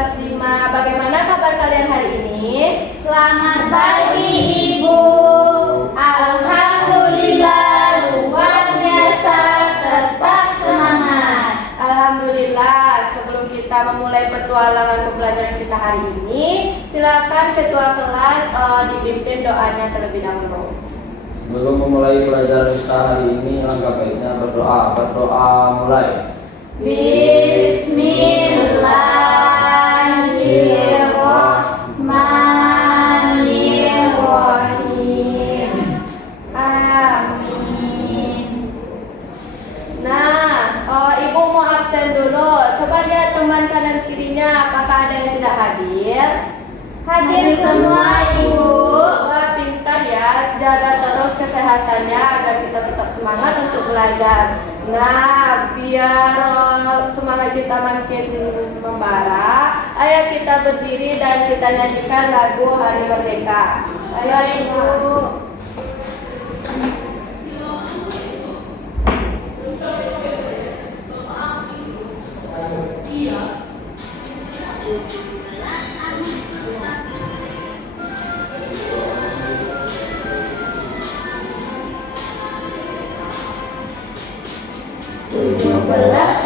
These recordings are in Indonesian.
kelas 5. Bagaimana kabar kalian hari ini? Selamat pagi Ibu. Alhamdulillah luar biasa, tetap semangat. Alhamdulillah. Sebelum kita memulai petualangan pembelajaran kita hari ini, silakan ketua kelas dipimpin doanya terlebih dahulu. Sebelum memulai pelajaran kita hari ini, langkah baiknya berdoa. Berdoa mulai. Bismillahirrahmanirrahim. Amin. Nah, Ibu mau absen dulu. Coba lihat teman kanan kirinya, apakah ada yang tidak hadir? Hadir semua Ibu. Wah, pintar ya. Jaga terus kesehatannya agar kita tetap semangat untuk belajar. Nah, biar semangat kita makin membara, ayo kita berdiri dan kita nyanyikan lagu Hari Merdeka. Ayo Ibu.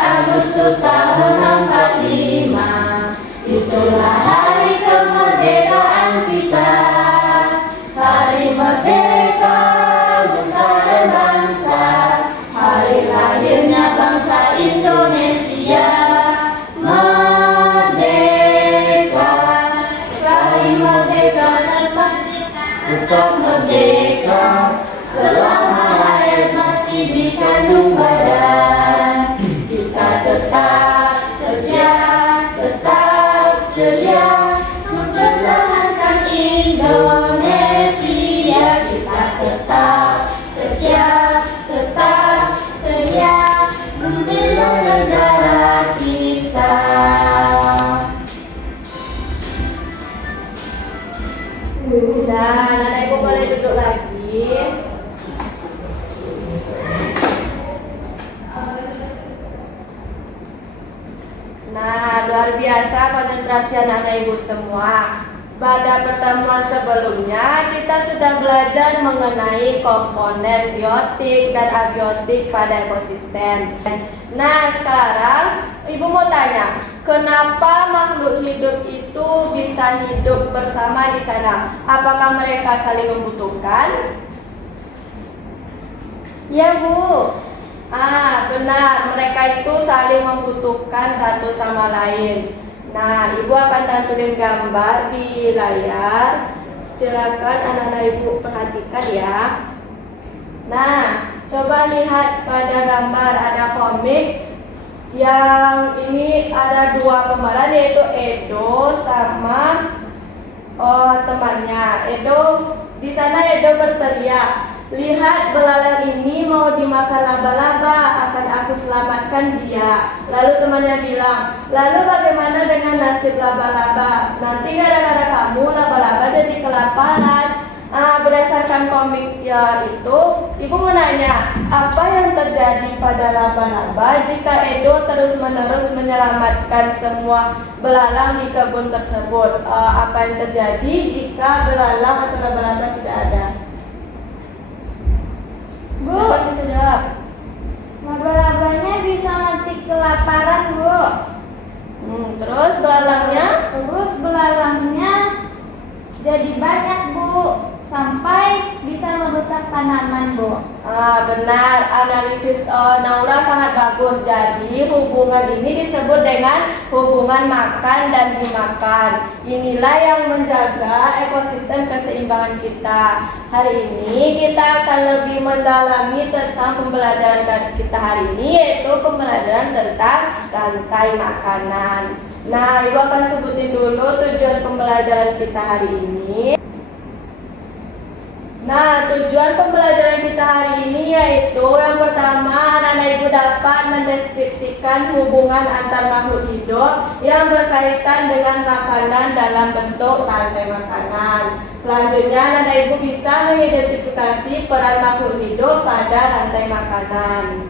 Agustus tahun 45, itulah hari kemerdekaan kita. Hari merdeka nusa dan bangsa, hari lahirnya bangsa Indonesia. Merdeka, sekali merdeka tetap merdeka, selama hayat masih dikandung badan. Tetap setia mempertahankan Indonesia. Kita tetap setia membela negara kita. Dan anak Ibu boleh duduk lagi. Nah, luar biasa konsentrasi anak-anak Ibu semua. Pada pertemuan sebelumnya kita sudah belajar mengenai komponen biotik dan abiotik pada ekosistem. Nah, sekarang Ibu mau tanya, kenapa makhluk hidup itu bisa hidup bersama di sana? Apakah mereka saling membutuhkan? Ya Bu. Benar, mereka itu saling membutuhkan satu sama lain. Nah, Ibu akan tampilkan gambar di layar. Silakan anak-anak Ibu perhatikan ya. Nah, coba lihat pada gambar ada komik yang ini ada dua pemeran, yaitu Edo sama temannya. Di sana Edo berteriak, "Lihat, belalang ini mau dimakan laba-laba, akan aku selamatkan dia." Lalu temannya bilang, "Lalu bagaimana dengan nasib laba-laba? Nanti gara-gara kamu laba-laba jadi kelaparan." Berdasarkan komik ya itu, Ibu mau nanya, apa yang terjadi pada laba-laba jika Edo terus-menerus menyelamatkan semua belalang di kebun tersebut? Apa yang terjadi jika belalang atau laba-laba tidak ada? Bu, Siapa bisa jawab? laba-labanya bisa mati kelaparan Bu. Terus belalangnya? Terus belalangnya jadi banyak Bu, sampai bisa merusak tanaman Bu. Benar, analisis Naura sangat bagus. Jadi hubungan ini disebut dengan hubungan makan dan dimakan. Inilah yang menjaga ekosistem keseimbangan kita. Hari ini kita akan lebih mendalami tentang pembelajaran kita hari ini, yaitu pembelajaran tentang rantai makanan. Nah, Ibu akan sebutin dulu tujuan pembelajaran kita hari ini. Nah, tujuan pembelajaran kita hari ini yaitu yang pertama, anak-anak Ibu dapat mendeskripsikan hubungan antar makhluk hidup yang berkaitan dengan makanan dalam bentuk rantai makanan. Selanjutnya, anak-anak Ibu bisa mengidentifikasi peran makhluk hidup pada rantai makanan.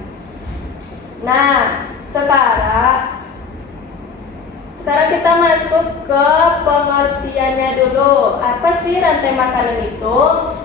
Nah, sekarang kita masuk masuk ke pengertiannya dulu. Apa sih rantai makanan itu?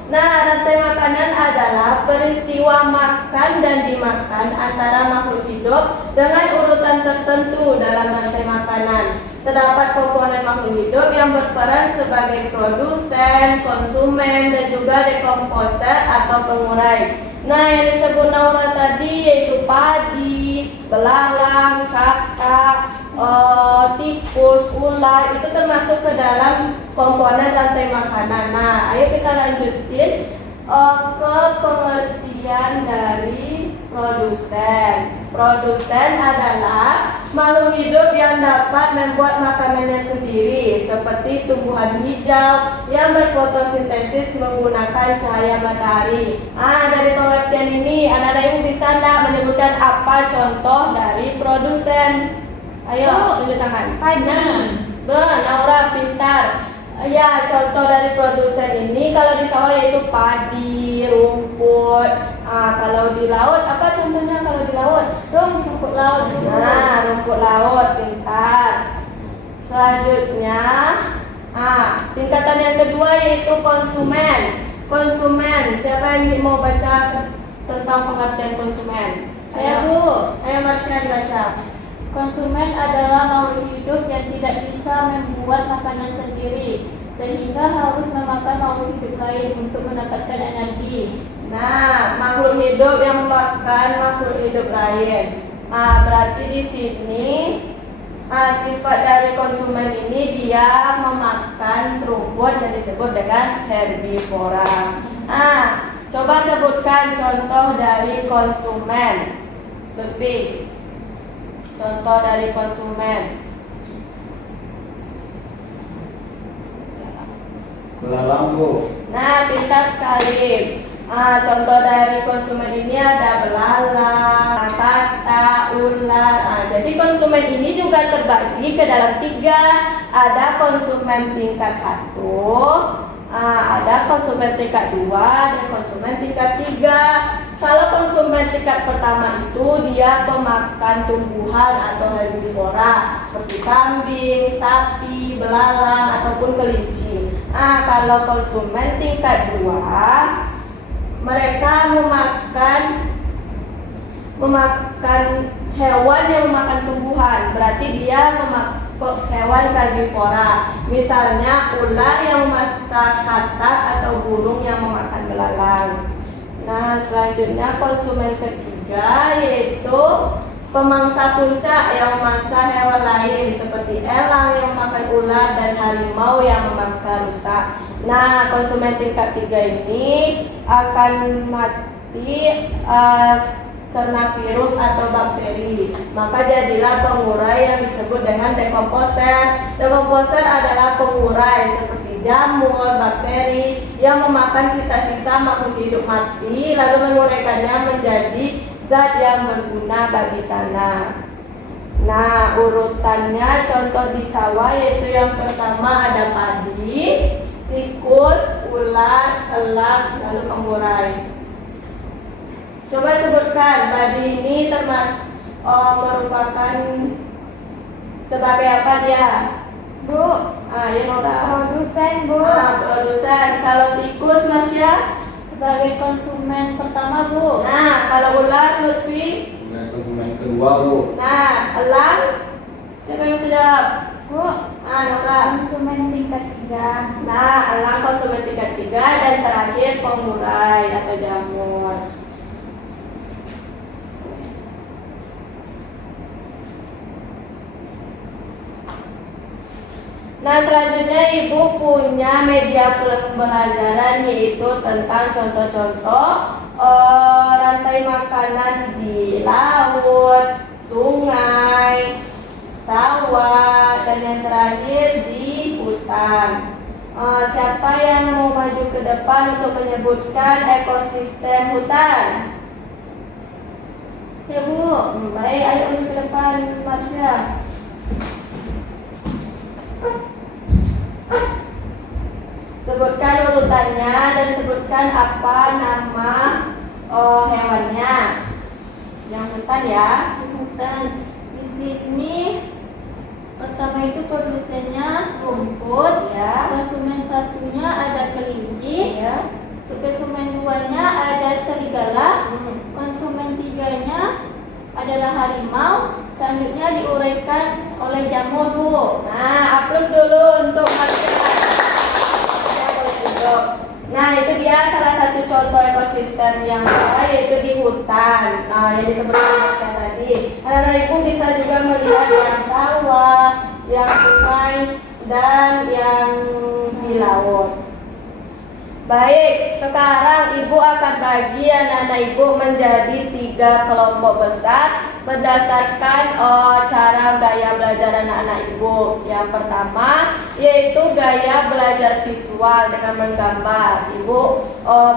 Nah, rantai makanan adalah peristiwa makan dan dimakan antara makhluk hidup dengan urutan tertentu dalam rantai makanan. Terdapat komponen makhluk hidup yang berperan sebagai produsen, konsumen, dan juga dekomposer atau pengurai. Nah, yang disebut Naura tadi yaitu padi, belalang, kakak, tikus, ular, itu termasuk ke dalam komponen rantai makanan. Nah, ayo kita lanjutin ke pengertian dari produsen. Produsen adalah makhluk hidup yang dapat membuat makanannya sendiri, seperti tumbuhan hijau yang berfotosintesis menggunakan cahaya matahari. Dari pengertian ini, anak-anak ibu bisa enggak menyebutkan apa contoh dari produsen? Ayo, tunjuk tangan. Padi. Naura pintar. Ya, contoh dari produsen ini kalau di sawah yaitu padi, rumput. Kalau di laut, apa contohnya kalau di laut? Rumput laut. Nah, rumput laut, pintar. Selanjutnya, tingkatan yang kedua yaitu konsumen. Konsumen, siapa yang mau baca tentang pengertian konsumen? Saya, Bu. Ayo Marsha dibaca. Konsumen adalah makhluk hidup yang tidak bisa membuat makanan sendiri, sehingga harus memakan makhluk hidup lain untuk mendapatkan energi. Nah, makhluk hidup yang memakan makhluk hidup lain. Berarti di sini sifat dari konsumen ini dia memakan rumput yang disebut dengan herbivora. Coba sebutkan contoh dari konsumen. Lebih. Contoh dari konsumen. Belalang, Bu. Nah, pintar sekali. Contoh dari konsumen ini ada belalang, kata, ular. Jadi konsumen ini juga terbagi ke dalam 3. Ada konsumen tingkat 1, ada konsumen tingkat 2, dan konsumen tingkat 3. Kalau konsumen tingkat pertama itu dia pemakan tumbuhan atau herbivora seperti kambing, sapi, belalang ataupun kelinci. Kalau konsumen tingkat 2, mereka memakan hewan yang memakan tumbuhan. Berarti dia memakan hewan herbivora. Misalnya ular yang memakan katak atau burung yang memakan belalang. Nah, selanjutnya konsumen ketiga yaitu pemangsa puncak yang memangsa hewan lain seperti elang yang memakan ular dan harimau yang memangsa rusa. Nah, konsumen tingkat 3 ini akan mati karena virus atau bakteri. Maka jadilah pengurai yang disebut dengan dekomposer. Dekomposer adalah pengurai seperti jamur, bakteri yang memakan sisa-sisa makhluk hidup mati lalu menguraikannya menjadi zat yang berguna bagi tanah. Nah, urutannya contoh di sawah yaitu yang pertama ada padi, tikus, ular, elang, lalu pengurai. Coba sebutkan padi ini termasuk merupakan sebagai apa dia? Bu, Ya Nora. produsen, Bu. Produsen. Kalau tikus Masya? Sebagai konsumen pertama, Bu. Nah, kalau ular Lutfi? Konsumen kedua, Bu. Nah, elang? Siapa yang bisa jawab? Bu, Nora. konsumen tingkat 3. Nah, elang konsumen tingkat 3 dan terakhir pengurai atau jamur. Nah, selanjutnya Ibu punya media pembelajaran yaitu tentang contoh-contoh rantai makanan di laut, sungai, sawah, dan yang terakhir di hutan. Siapa yang mau maju ke depan untuk menyebutkan ekosistem hutan? Ya, Bu. Baik, ayo maju ke depan, Marsha. Sebutkan urutannya dan sebutkan apa nama hewannya. Yang hutan ya. Hutan. Di sini pertama itu produsennya diuraikan oleh Jamur, Bu. Nah, aplaus dulu untuk Marsha. Ya, boleh duduk. Nah, itu dia salah satu contoh ekosistem yang ada, yaitu di hutan. Yang disebutkan Marsha tadi. Anak-anak ibu bisa juga melihat yang sawah, yang sungai, dan yang di laut. Baik, sekarang ibu akan bagi anak-anak ibu menjadi 3 kelompok besar berdasarkan cara gaya belajar anak-anak ibu. Yang pertama yaitu gaya belajar visual dengan menggambar. Ibu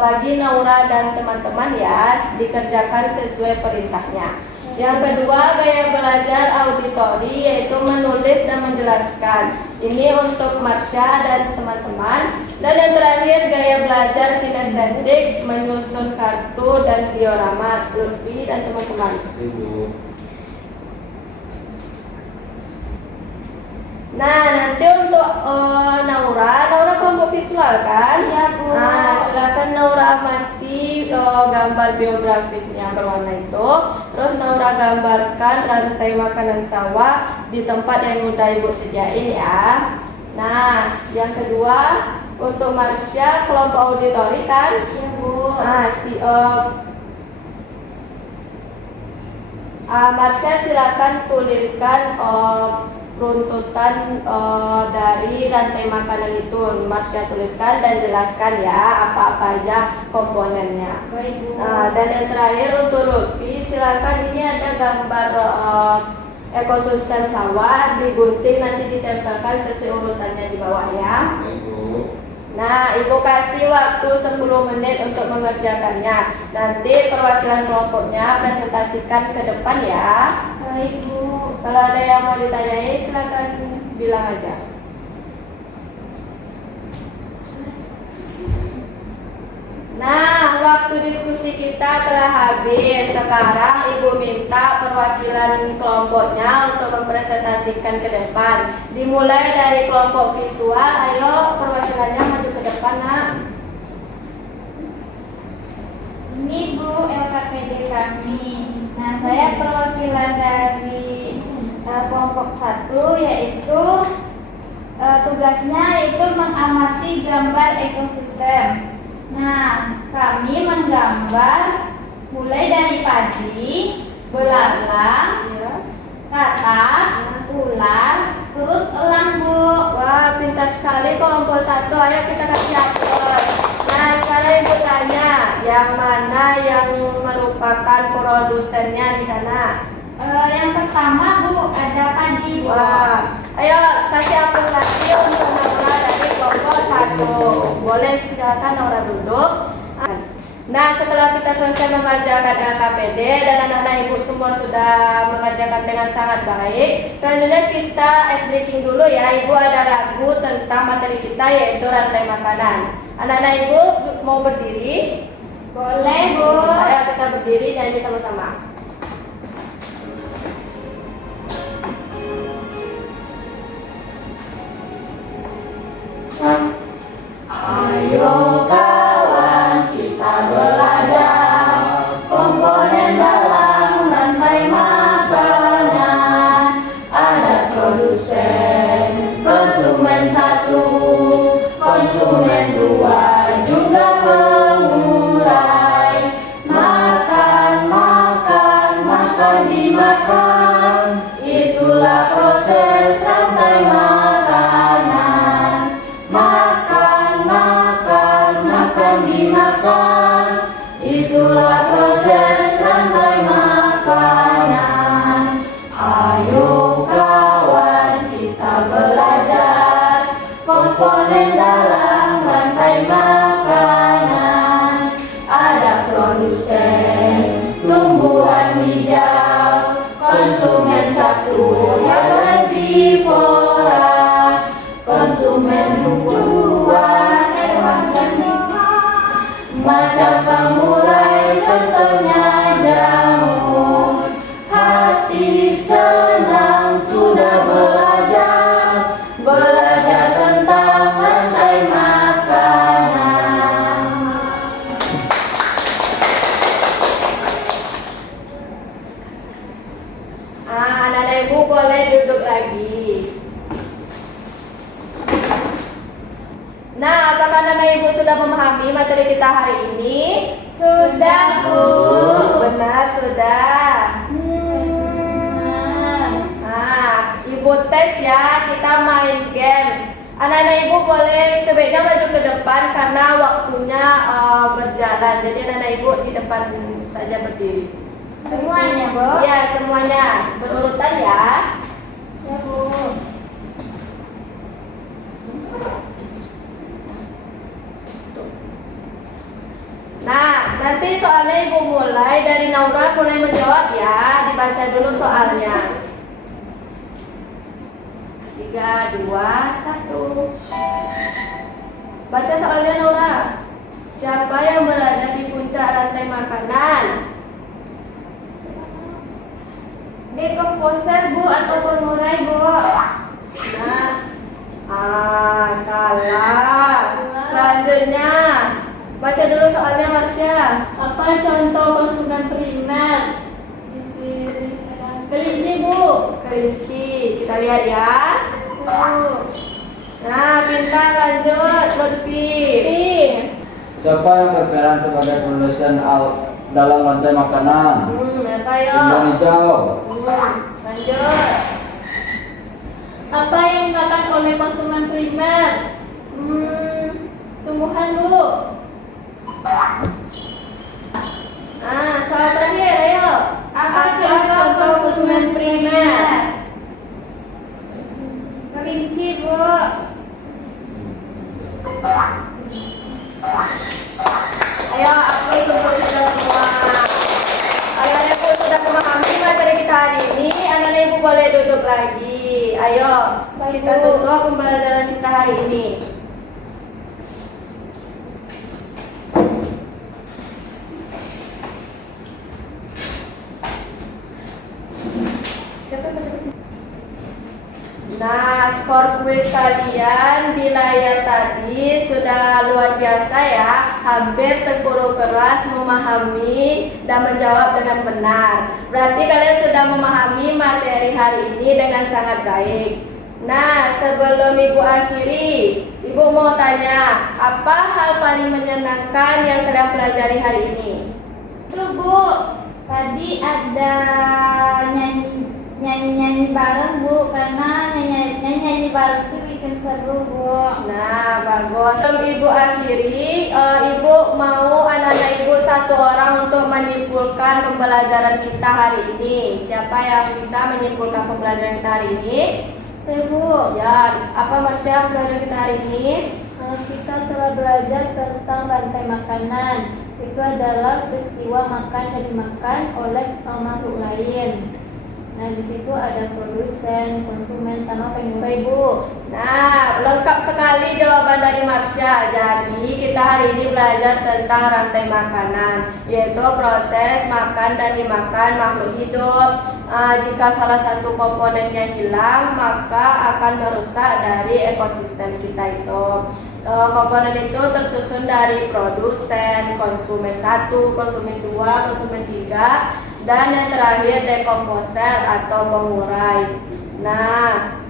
bagi Naura dan teman-teman ya, dikerjakan sesuai perintahnya. Yang kedua gaya belajar auditori, yaitu menulis dan menjelaskan. Ini untuk Marsha dan teman-teman. Dan yang terakhir gaya belajar kinestetik, menyusun kartu dan diorama. Lutfi dan teman-teman. Nah, nanti untuk Naura kelompok visual kan? Iya, Bu. Nah, silakan Naura amati gambar biografisnya berwarna itu. Terus Naura gambarkan rantai makanan sawah di tempat yang udah ibu sediain ya. Nah, yang kedua untuk Marsha kelompok auditori kan? Iya, Bu. Nah, Marsha silakan tuliskan runtutan dari rantai makanan itu. Marsha tuliskan dan jelaskan ya apa-apa aja komponennya. Baik, Bu. Dan yang terakhir untuk Lutfi, silakan, ini ada gambar ekosistem sawah digunting, nanti ditempelkan sesuai urutannya di bawah ya. Nah, ibu kasih waktu 10 menit untuk mengerjakannya. Nanti perwakilan kelompoknya presentasikan ke depan ya. Baik, Bu. Kalau ada yang mau ditanyai silakan bilang aja. Nah, waktu diskusi kita telah habis. Sekarang ibu minta perwakilan kelompoknya untuk mempresentasikan ke depan. Dimulai dari kelompok visual. Ayo perwakilannya maju ke depan, nak. Ini Bu LKPD kami. Nah, saya perwakilan dari kelompok 1, yaitu tugasnya yaitu mengamati gambar ekosistem. Nah, kami menggambar mulai dari padi, belalang, katak, ular, terus elang, Bu. Wah, pintar sekali kelompok 1. Ayo kita kasih aplaus. Nah, sekarang ibu tanya, yang mana yang merupakan produsennya di sana? Yang pertama, Bu, ada padi, Bu. Wah, ayo kasih aplaus lagi untuk Naura dari kelompok 1. Boleh silakan Naura duduk. Nah, setelah kita selesai mengerjakan LKPD dan anak-anak ibu semua sudah mengerjakan dengan sangat baik, selanjutnya kita ice breaking dulu ya. Ibu ada lagu tentang materi kita, yaitu rantai makanan. Anak-anak ibu mau berdiri? Boleh, Bu. Ayo kita berdiri nyanyi sama-sama. Ayo kawan, kita belajar komponen dalam rantai makanan. Ada produsen, konsumen 1, konsumen 2, juga pengurai. Makan, makan. boleh duduk lagi. Nah, apakah Nana Ibu sudah memahami materi kita hari ini? Sudah, Bu. Benar, sudah. Nah, Ibu tes ya, kita main games. Anak-anak Ibu boleh sebaiknya maju ke depan karena waktunya berjalan. Jadi anak-anak Ibu di depan saja berdiri. Semuanya, Bu. Ya, semuanya berurutan ya. Ya, Bu. Nah, nanti soalnya Ibu mulai dari Naura mulai menjawab ya. Dibaca dulu soalnya. 3, 2, 1. Baca soalnya Naura. Siapa yang berada di puncak rantai makanan? Dekomposer, Bu, atau pengurai, Bu. Nah, salah. Selanjutnya, baca dulu soalnya Marsha. Apa contoh konsumen primer? Di sini kelinci, Bu. Kelinci. Kita lihat ya. Bu. Nah, pintar lanjut, Lutfi. Siapa yang berperan sebagai produsen dalam rantai makanan? Apa yo? Tumbuhan hijau. Lanjut. Apa yang dimakan oleh konsumen primer? Tumbuhan, Bu. Nah, soal terakhir, ayo. Apa contoh konsumen primer? Kelinci, Bu. Ayo, aku tunggu sudah semua. Anak-anak Ibu sudah memahami materi kita hari ini. Anak-anak Ibu boleh duduk lagi. Ayo, Baik, kita Bu. tutup pembelajaran kita hari ini. Siapa yang baca ke sini? Nah, skor kuis kalian di layar tadi sudah luar biasa ya. Hampir 10 kelas memahami dan menjawab dengan benar. Berarti kalian sudah memahami materi hari ini dengan sangat baik. Nah, sebelum Ibu akhiri, Ibu mau tanya, apa hal paling menyenangkan yang kalian pelajari hari ini? Tuh, Bu. Tadi ada nyanyi bareng, Bu, karena nyanyi bareng itu bikin seru, Bu. Nah, bagus. Sebelum Ibu akhiri, Ibu mau anak-anak Ibu satu orang untuk menyimpulkan pembelajaran kita hari ini. Siapa yang bisa menyimpulkan pembelajaran kita hari ini? Ya, Bu. Ya, apa Marsha pembelajaran kita hari ini? Kita telah belajar tentang rantai makanan. Itu adalah peristiwa makan dan dimakan oleh makhluk lain. Nah, di situ ada produsen, konsumen, sama pengurai, Bu. Nah, lengkap sekali jawaban dari Marsha. Jadi, kita hari ini belajar tentang rantai makanan, yaitu proses makan dan dimakan makhluk hidup. Jika salah satu komponennya hilang, maka akan merusak dari ekosistem kita itu. Komponen itu tersusun dari produsen, konsumen 1, konsumen 2, konsumen 3, dan yang terakhir dekomposer atau pengurai. Nah,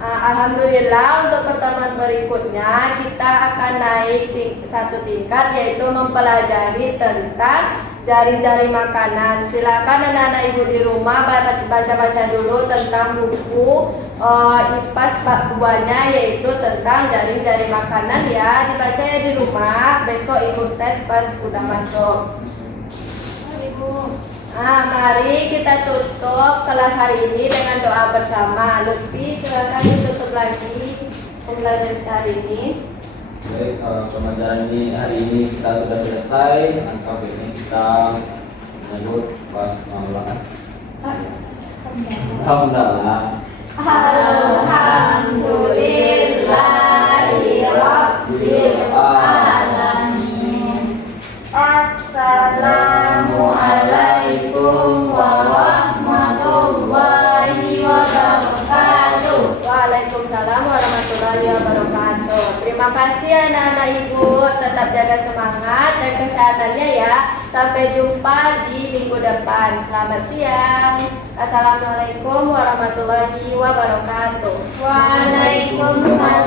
alhamdulillah untuk pertemuan berikutnya kita akan naik satu tingkat, yaitu mempelajari tentang jaring-jaring makanan. Silakan anak-anak Ibu di rumah baca-baca dulu tentang buku IPAS bab 2-nya, yaitu tentang jaring-jaring makanan ya. Dibaca ya di rumah, besok Ibu tes pas udah masuk. Ibu. Mari kita tutup kelas hari ini dengan doa bersama. Lutfi, silakan ditutup lagi pembelajaran kita hari ini. Baik, pembelajaran ini hari ini kita sudah selesai. Angka ini kita menyebut pas pengulangan. Alhamdulillah. Alhamdulillahirabbil alamin. Assalamualaikum warahmatullahi wabarakatuh. Waalaikumsalam warahmatullahi wabarakatuh. Terima Terima kasih anak-anak ibu, tetap jaga semangat dan kesehatannya ya. Sampai jumpa di minggu depan. Selamat siang. Assalamualaikum warahmatullahi wabarakatuh. Waalaikumsalam.